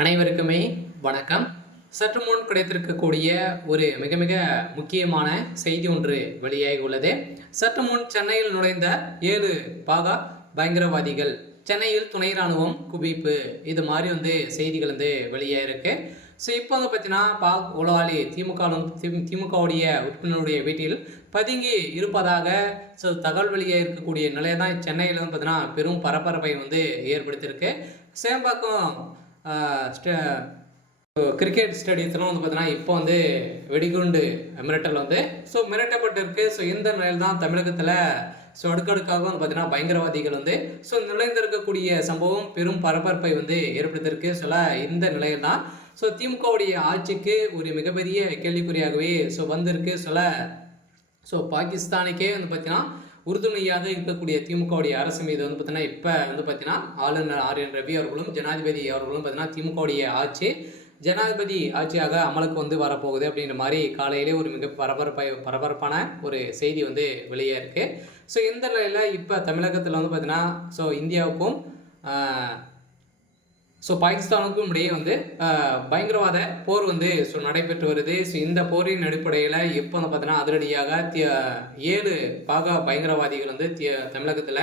அனைவருக்குமே வணக்கம். சற்று முன் கிடைத்திருக்கக்கூடிய ஒரு மிக மிக முக்கியமான செய்தி ஒன்று வெளியாகி உள்ளது. சற்று முன் சென்னையில் நுழைந்த 7 பாகா பயங்கரவாதிகள், சென்னையில் துணை ராணுவம் குவிப்பு, இது மாதிரி செய்திகள் வெளியாயிருக்கு. ஸோ இப்போ பார்த்தீங்கன்னா உளவாளி திமுகவுடைய உறுப்பினருடைய வீட்டில் பதுங்கி இருப்பதாக தகவல் வெளியே இருக்கக்கூடிய நிலையை தான் சென்னையில் பார்த்தீங்கன்னா பெரும் பரபரப்பை ஏற்படுத்தியிருக்கு. சேம்பாக்கம் கிரிக்கெட் ஸ்டேடியத்தில் பார்த்தீங்கன்னா இப்போ வெடிகுண்டு மிரட்டல் மிரட்டப்பட்டிருக்கு. ஸோ இந்த நிலையில் தான் தமிழகத்தில் அடுக்கடுக்காக பார்த்தீங்கன்னா பயங்கரவாதிகள் நுழைந்திருக்கக்கூடிய சம்பவம் பெரும் பரபரப்பை ஏற்படுத்தியிருக்கு. இந்த நிலையில் தான் திமுகவுடைய ஆட்சிக்கு ஒரு மிகப்பெரிய கேள்விக்குறியாகவே வந்திருக்கு. பாகிஸ்தானுக்கே பார்த்தீங்கன்னா உறுதுணையாக இருக்கக்கூடிய திமுகவுடைய அரசு மீது பார்த்தீங்கன்னா இப்போ பார்த்தீங்கன்னா ஆளுநர் ஆர்.என். ரவி அவர்களும் ஜனாதிபதி அவர்களும் பார்த்தீங்கன்னா திமுகவுடைய ஆட்சி ஜனாதிபதி ஆட்சியாக அமலுக்கு வரப்போகுது அப்படின்ற மாதிரி காலையிலே ஒரு மிக பரபரப்பான ஒரு செய்தி வெளியே இருக்குது. இந்த நிலையில் இப்போ தமிழகத்தில் பார்த்தீங்கன்னா இந்தியாவுக்கும் பாகிஸ்தானுக்கும் இடையே பயங்கரவாத போர் நடைபெற்று வருது. இந்த போரின் அடிப்படையில் இப்போ பார்த்தீங்கன்னா அதிரடியாக 7 பாகா பயங்கரவாதிகள் தமிழகத்தில்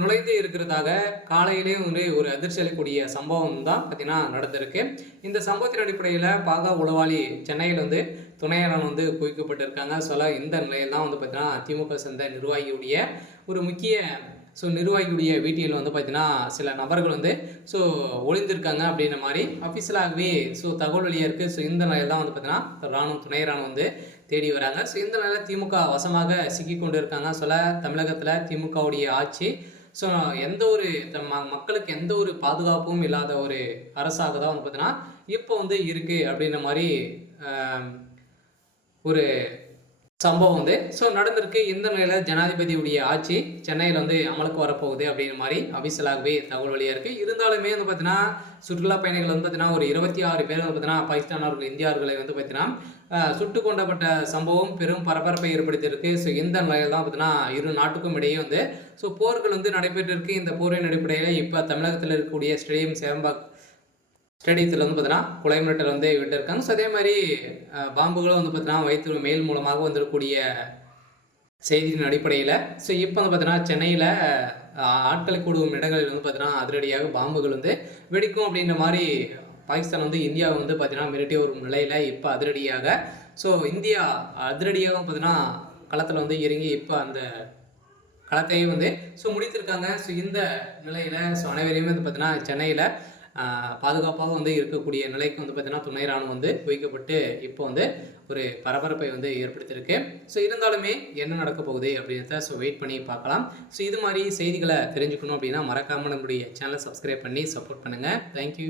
நுழைந்து இருக்கிறதாக காலையிலே ஒரு அதிர்ச்சி அளிக்கக்கூடிய சம்பவம் தான் பார்த்தீங்கன்னா நடந்திருக்கு. இந்த சம்பவத்தின் அடிப்படையில் பாகா உளவாளி சென்னையில் துணையரன் குவிக்கப்பட்டிருக்காங்க. இந்த நிலையில் தான் பார்த்தீங்கன்னா திமுக சேர்ந்த நிர்வாகியுடைய ஒரு முக்கிய நிர்வாகியுடைய வீட்டில் பார்த்தீங்கன்னா சில நபர்கள் ஒளிந்திருக்காங்க அப்படின்ற மாதிரி அஃபிஷியலாகவே தகவல் வெளியாக இருக்குது. இந்த நிலையில் தான் பார்த்தீங்கன்னா துணை ராணுவம் தேடி வராங்க. இந்த நிலையில் திமுக வசமாக சிக்கி கொண்டு இருக்காங்க. தமிழகத்தில் திமுகவுடைய ஆட்சி எந்த ஒரு மக்களுக்கு எந்த ஒரு பாதுகாப்பும் இல்லாத ஒரு அரசாக தான் பார்த்தீங்கன்னா இப்போ இருக்குது அப்படின்ற மாதிரி ஒரு சம்பவம் நடந்திருக்கு. இந்த நிலையில் ஜனாதிபதியுடைய ஆட்சி சென்னையில் அமலுக்கு வரப்போகுது அப்படின்ற மாதிரி அபிஷியலாகவே தகவல் வழியாக இருக்குது. இருந்தாலுமே பார்த்தீங்கன்னா சுற்றுலா பயணிகள் பார்த்தீங்கன்னா ஒரு 26 பேர் பார்த்தீங்கன்னா பாகிஸ்தானவர்கள் இந்தியாவர்களை பார்த்தீங்கன்னா சுட்டு கொண்டப்பட்ட சம்பவம் பெரும் பரபரப்பை ஏற்படுத்தியிருக்கு. இந்த நிலையில் தான் பார்த்தீங்கன்னா இரு நாட்டுக்கும் இடையே போர்கள் நடைபெற்றிருக்கு. இந்த போரின் அடிப்படையில் இப்போ தமிழகத்தில் இருக்கக்கூடிய ஸ்டேடியத்தில் பார்த்தீங்கன்னா கொலை மிரட்டல் விட்டுருக்காங்க. அதே மாதிரி பாம்புகளும் பார்த்தீங்கன்னா வைத்து மெயில் மூலமாக வந்திருக்கக்கூடிய செய்தியின் அடிப்படையில் இப்போ பார்த்தீங்கன்னா சென்னையில் ஆட்களை கூடும் இடங்களில் பார்த்தீங்கன்னா அதிரடியாக பாம்புகள் வெடிக்கும் அப்படின்ற மாதிரி பாகிஸ்தான் இந்தியாவை பார்த்தீங்கன்னா மிரட்டி வரும் நிலையில் இப்போ அதிரடியாக இந்தியா அதிரடியாக பார்த்தீங்கன்னா களத்தில் இறங்கி இப்போ அந்த களத்தையும் முடித்திருக்காங்க. இந்த நிலையில் அனைவரையுமே பார்த்தீங்கன்னா சென்னையில் பாதுகாப்பாக இருக்கக்கூடிய நிலைக்கு பார்த்தீங்கன்னா துணை ராணுவம் குவிக்கப்பட்டு இப்போ ஒரு பரபரப்பை ஏற்படுத்தியிருக்கு. இருந்தாலுமே என்ன நடக்க போகுது அப்படின்றத வெயிட் பண்ணி பார்க்கலாம். இது மாதிரி செய்திகளை தெரிஞ்சுக்கணும் அப்படின்னா மறக்காமல் நம்மளுடைய சேனலை சப்ஸ்கிரைப் பண்ணி சப்போர்ட் பண்ணுங்கள். தேங்க்யூ.